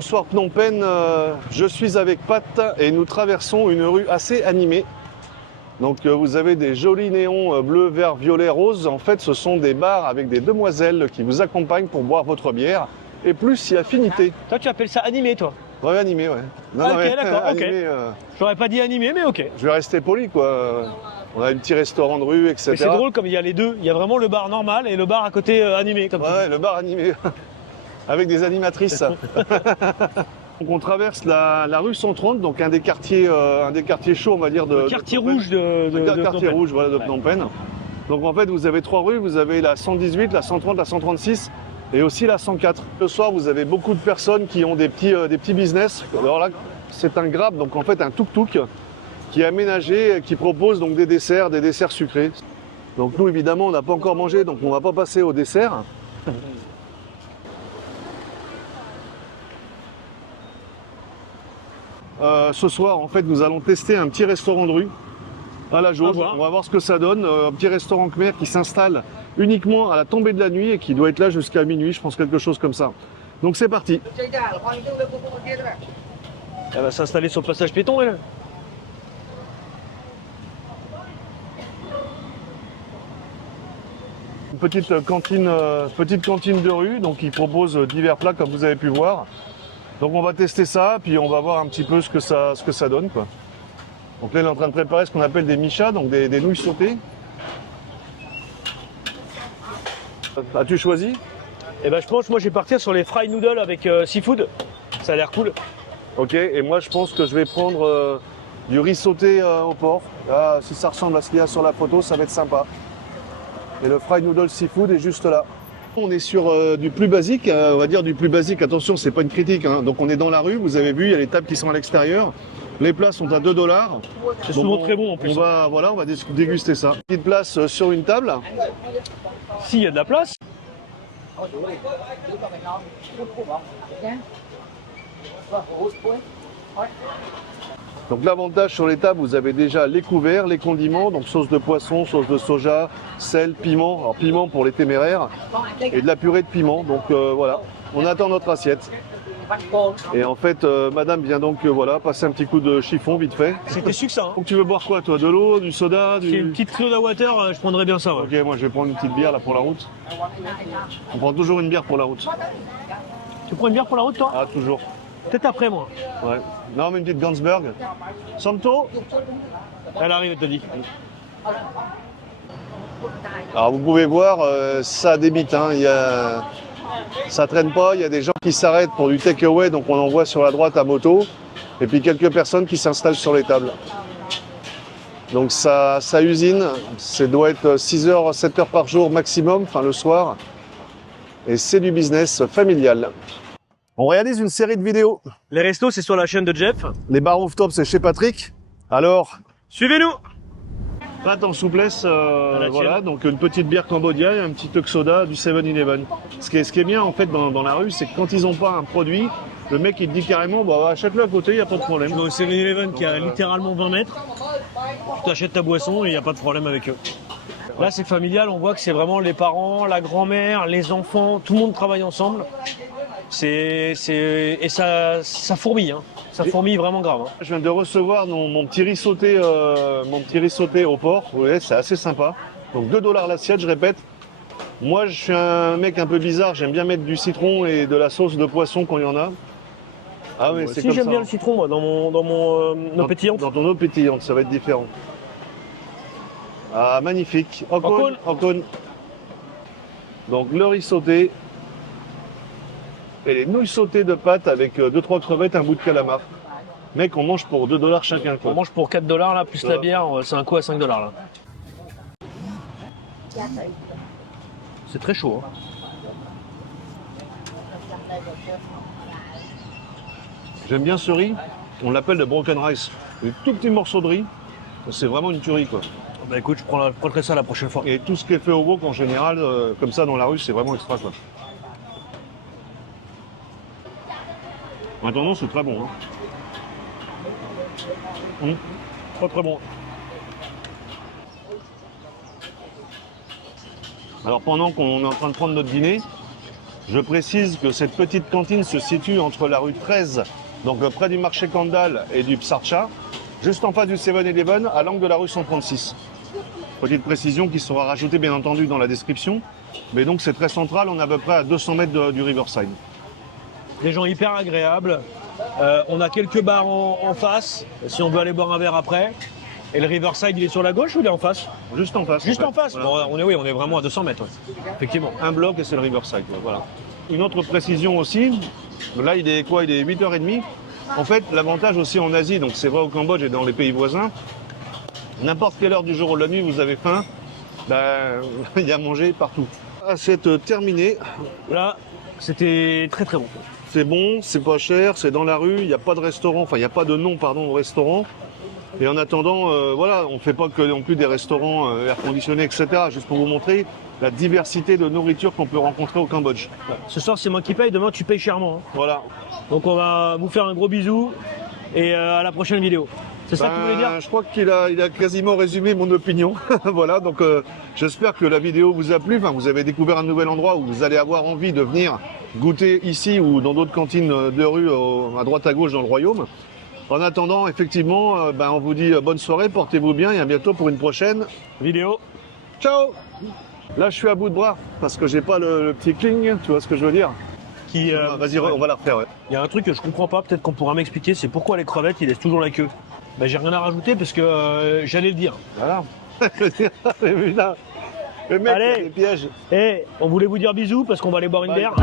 bonsoir Phnom Penh, je suis avec Pat et nous traversons une rue assez animée. Donc vous avez des jolis néons bleu, vert, violet, rose. En fait ce sont des bars avec des demoiselles qui vous accompagnent pour boire votre bière. Et plus si affinité. Toi tu appelles ça animé toi? Ouais, animé, ouais. Non, ah, ok, d'accord, ok. J'aurais pas dit animé, mais ok. Je vais rester poli quoi. On a un petit restaurant de rue, etc. Mais c'est drôle comme il y a les deux. Il y a vraiment le bar normal et le bar à côté animé. Comme ouais, le bar animé. Avec des animatrices. Donc on traverse la rue 130, donc un des quartiers chauds, on va dire, le quartier rouge de quartier rouge, voilà, de Phnom Penh. Donc en fait, vous avez trois rues, vous avez la 118, la 130, la 136 et aussi la 104. Le soir, vous avez beaucoup de personnes qui ont des petits business. Alors là, c'est un Grab, donc en fait un tuk-tuk qui est aménagé, qui propose donc des desserts sucrés. Donc nous, évidemment, on n'a pas encore mangé, donc on va pas passer au dessert. Ce soir, en fait, nous allons tester un petit restaurant de rue à la jauge. On va voir ce que ça donne. Un petit restaurant khmer qui s'installe uniquement à la tombée de la nuit et qui doit être là jusqu'à minuit, je pense quelque chose comme ça. Donc c'est parti. Elle va s'installer sur le passage piéton, elle. Une petite cantine de rue, donc qui propose divers plats comme vous avez pu voir. Donc on va tester ça, puis on va voir un petit peu ce que ça donne, quoi. Donc là, il est en train de préparer ce qu'on appelle des michas, donc des nouilles sautées. As-tu choisi? Eh ben je pense, moi je vais partir sur les fried noodles avec seafood. Ça a l'air cool. Ok, et moi je pense que je vais prendre du riz sauté au porc. Là, si ça ressemble à ce qu'il y a sur la photo, ça va être sympa. Et le fried noodle seafood est juste là. On est sur du plus basique, on va dire du plus basique. Attention, c'est pas une critique, hein. Donc on est dans la rue, vous avez vu, il y a les tables qui sont à l'extérieur. Les plats sont à 2 $. C'est souvent très bon en plus. On va déguster ça. Petite place sur une table. S'il y a de la place. Donc l'avantage sur les tables, vous avez déjà les couverts, les condiments, donc sauce de poisson, sauce de soja, sel, piment. Alors piment pour les téméraires et de la purée de piment. Donc voilà, on attend notre assiette. Et en fait, madame vient donc passer un petit coup de chiffon vite fait. C'était succinct. Hein. Donc tu veux boire quoi toi? De l'eau, du soda, C'est une petite soda water, je prendrais bien ça. Ouais. Ok, moi je vais prendre une petite bière là pour la route. On prend toujours une bière pour la route. Tu prends une bière pour la route toi? Ah toujours. Peut-être après moi. Ouais. Non mais une petite Gansberg. Santo. Elle arrive, elle te dit. Alors vous pouvez voir, ça débite, hein. Ça traîne pas, il y a des gens qui s'arrêtent pour du takeaway, donc on en voit sur la droite à moto, et puis quelques personnes qui s'installent sur les tables. Donc ça usine, ça doit être 6 heures, 7 heures par jour maximum, enfin le soir, et c'est du business familial. On réalise une série de vidéos. Les restos, c'est sur la chaîne de Jeff. Les bars rooftop, c'est chez Patrick. Alors, suivez-nous. Pâte en souplesse, voilà, donc une petite bière Cambodia et un petit tuk soda du 7-Eleven. Ce qui est bien en fait dans la rue, c'est que quand ils n'ont pas un produit, le mec il te dit carrément, bah achète-le à côté, il n'y a pas de problème. Dans le 7-Eleven qui a littéralement 20 mètres, tu achètes ta boisson et il n'y a pas de problème avec eux. Là c'est familial, on voit que c'est vraiment les parents, la grand-mère, les enfants, tout le monde travaille ensemble. Et ça fourmille, hein. Ça fourmille vraiment grave. Hein. Je viens de recevoir mon petit riz sauté au porc. Vous voyez, c'est assez sympa. Donc 2 $ l'assiette, je répète. Moi, je suis un mec un peu bizarre. J'aime bien mettre du citron et de la sauce de poisson quand il y en a. Ah oui, c'est si comme ça. J'aime bien le citron, moi, dans mon eau pétillante. Dans ton eau pétillante, ça va être différent. Ah, magnifique. En cône. Donc le riz sauté. Et les nouilles sautées de pâte avec 2-3 crevettes, un bout de calamar. Mec, on mange pour 2 $ chacun. Quoi. On mange pour 4 $ là, plus la bière, c'est un coup à 5 $ là. C'est très chaud. Hein. J'aime bien ce riz, on l'appelle le broken rice. Des tout petits morceaux de riz, c'est vraiment une tuerie quoi. Bah écoute, je prendrai ça la prochaine fois. Et tout ce qui est fait au wok en général, comme ça dans la rue, c'est vraiment extra quoi. Maintenant, c'est très bon. Hein. Très bon. Alors pendant qu'on est en train de prendre notre dîner, Je précise que cette petite cantine se situe entre la rue 13, donc près du marché Kandal et du Psarcha, juste en face du 7-Eleven, à l'angle de la rue 136. Petite précision qui sera rajoutée bien entendu dans la description. Mais donc c'est très central, on est à peu près à 200 mètres du Riverside. Des gens hyper agréables. On a quelques bars en face, si on veut aller boire un verre après. Et le Riverside, il est sur la gauche ou il est en face? Juste en face. Juste en face. Voilà. Bon, on est vraiment à 200 mètres. Ouais. Effectivement. Un bloc et c'est le Riverside. Voilà. Une autre précision aussi, là il est quoi? Il est 8h30. En fait, l'avantage aussi en Asie, donc c'est vrai au Cambodge et dans les pays voisins, n'importe quelle heure du jour ou de la nuit, vous avez faim, ben, il y a à manger partout. C'est terminé. Là, c'était très très bon. C'est bon, c'est pas cher, c'est dans la rue, il n'y a pas de restaurant, enfin il n'y a pas de nom, pardon, au restaurant. Et en attendant, voilà, on ne fait pas que non plus des restaurants air conditionnés, etc. Juste pour vous montrer la diversité de nourriture qu'on peut rencontrer au Cambodge. Ce soir, c'est moi qui paye, demain tu payes chèrement. Hein. Voilà. Donc on va vous faire un gros bisou et à la prochaine vidéo. C'est ça que tu voulais dire? Je crois qu'il a quasiment résumé mon opinion. Voilà, donc j'espère que la vidéo vous a plu. Enfin, vous avez découvert un nouvel endroit où vous allez avoir envie de venir goûter ici ou dans d'autres cantines de rue à droite à gauche dans le royaume. En attendant, effectivement, on vous dit bonne soirée, portez-vous bien et à bientôt pour une prochaine Vidéo. Ciao. Là, je suis à bout de bras parce que j'ai pas le petit cling, tu vois ce que je veux dire? Vas-y, on va la refaire, ouais. Il y a un truc que je comprends pas, peut-être qu'on pourra m'expliquer, c'est pourquoi les crevettes, ils laissent toujours la queue. Ben, j'ai rien à rajouter parce que j'allais le dire. Voilà. J'ai vu là. Le mec, il y a des pièges. On voulait vous dire bisous parce qu'on va aller boire une bière.